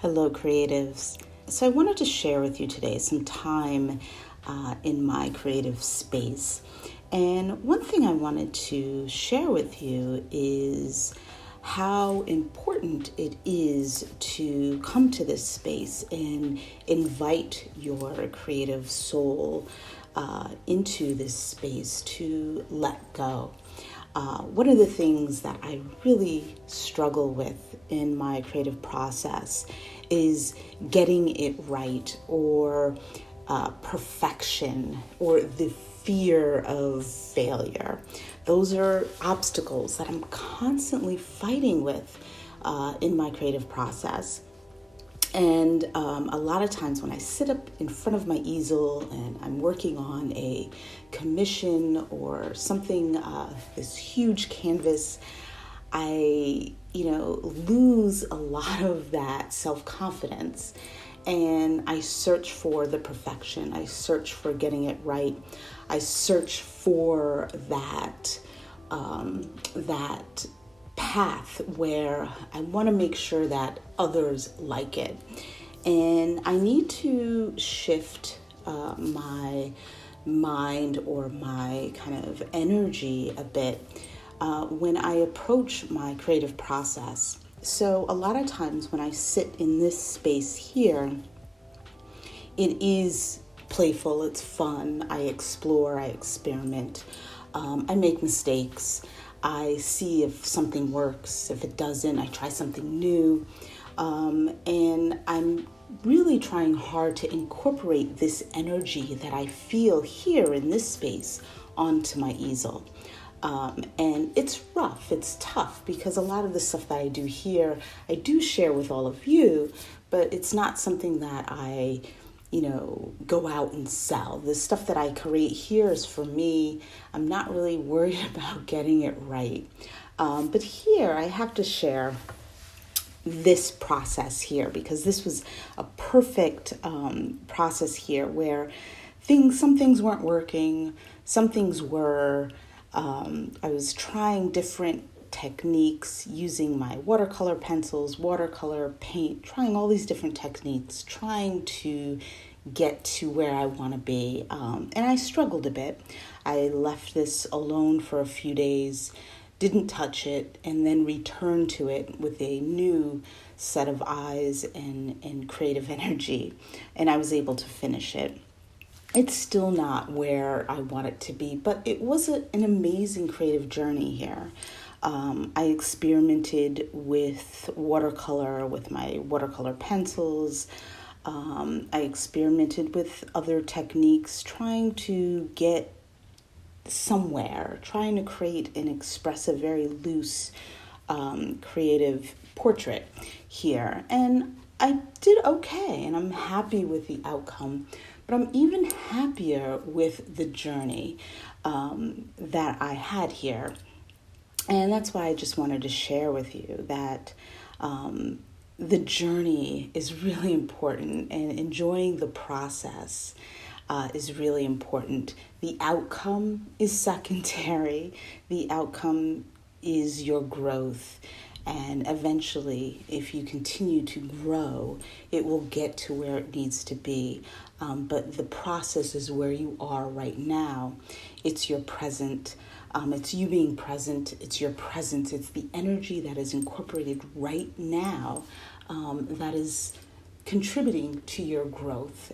Hello, creatives. So I wanted to share with you today some time in my creative space. And one thing I wanted to share with you is how important it is to come to this space and invite your creative soul into this space to let go. One of the things that I really struggle with in my creative process is getting it right, or perfection, or the fear of failure. Those are obstacles that I'm constantly fighting with in my creative process. And a lot of times when I sit up in front of my easel and I'm working on a commission or something, this huge canvas, I, lose a lot of that self-confidence, and I search for the perfection. I search for getting it right. I search for that path where I want to make sure that others like it. And I need to shift my mind or my kind of energy a bit when I approach my creative process. So a lot of times when I sit in this space here, it is playful, it's fun, I explore, I experiment, I make mistakes, I see if something works. If it doesn't, I try something new. And I'm really trying hard to incorporate this energy that I feel here in this space onto my easel. And it's rough, it's tough, because a lot of the stuff that I do here, I do share with all of you, but it's not something that I go out and sell. The stuff that I create here is for me. I'm not really worried about getting it right. But here I have to share this process here, because this was a perfect process here where some things weren't working, some things were. I was trying different techniques using my watercolor pencils, watercolor paint, trying all these different techniques, trying to get to where I want to be. And I struggled a bit. I left this alone for a few days, didn't touch it, and then returned to it with a new set of eyes and creative energy. And I was able to finish it. It's still not where I want it to be, but it was an amazing creative journey here. I experimented with watercolor, with my watercolor pencils. I experimented with other techniques, trying to get somewhere, trying to create and express a very loose, creative portrait here. And I did okay, and I'm happy with the outcome. But I'm even happier with the journey that I had here. And that's why I just wanted to share with you that the journey is really important, and enjoying the process is really important. The outcome is secondary. The outcome is your growth. And eventually, if you continue to grow, it will get to where it needs to be. But the process is where you are right now. It's your present. It's you being present. It's your presence. It's the energy that is incorporated right now that is contributing to your growth.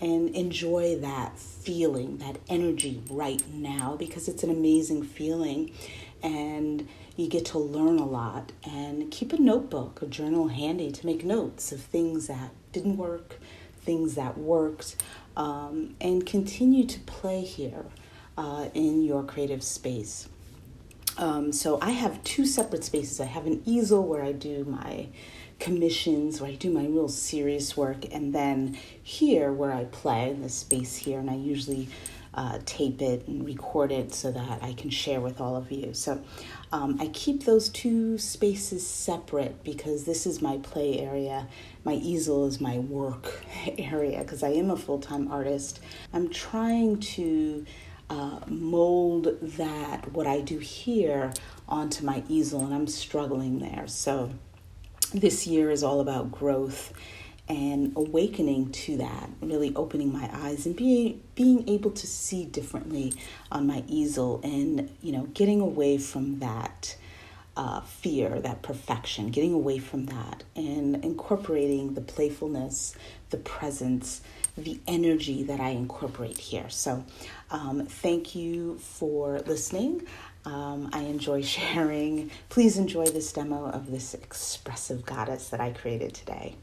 And enjoy that feeling, that energy right now, because it's an amazing feeling. And you get to learn a lot, and keep a notebook, a journal handy to make notes of things that didn't work, things that worked, and continue to play here in your creative space. So I have two separate spaces. I have an easel where I do my commissions, where I do my real serious work, and then here where I play in this space here, and I usually tape it and record it so that I can share with all of you. So I keep those two spaces separate because this is my play area. My easel is my work area because I am a full-time artist. I'm trying to mold what I do here onto my easel, and I'm struggling there. So this year is all about growth and awakening to that, really opening my eyes and being able to see differently on my easel, and getting away from that fear, that perfection, getting away from that and incorporating the playfulness, the presence, the energy that I incorporate here. So thank you for listening. I enjoy sharing. Please enjoy this demo of this expressive goddess that I created today.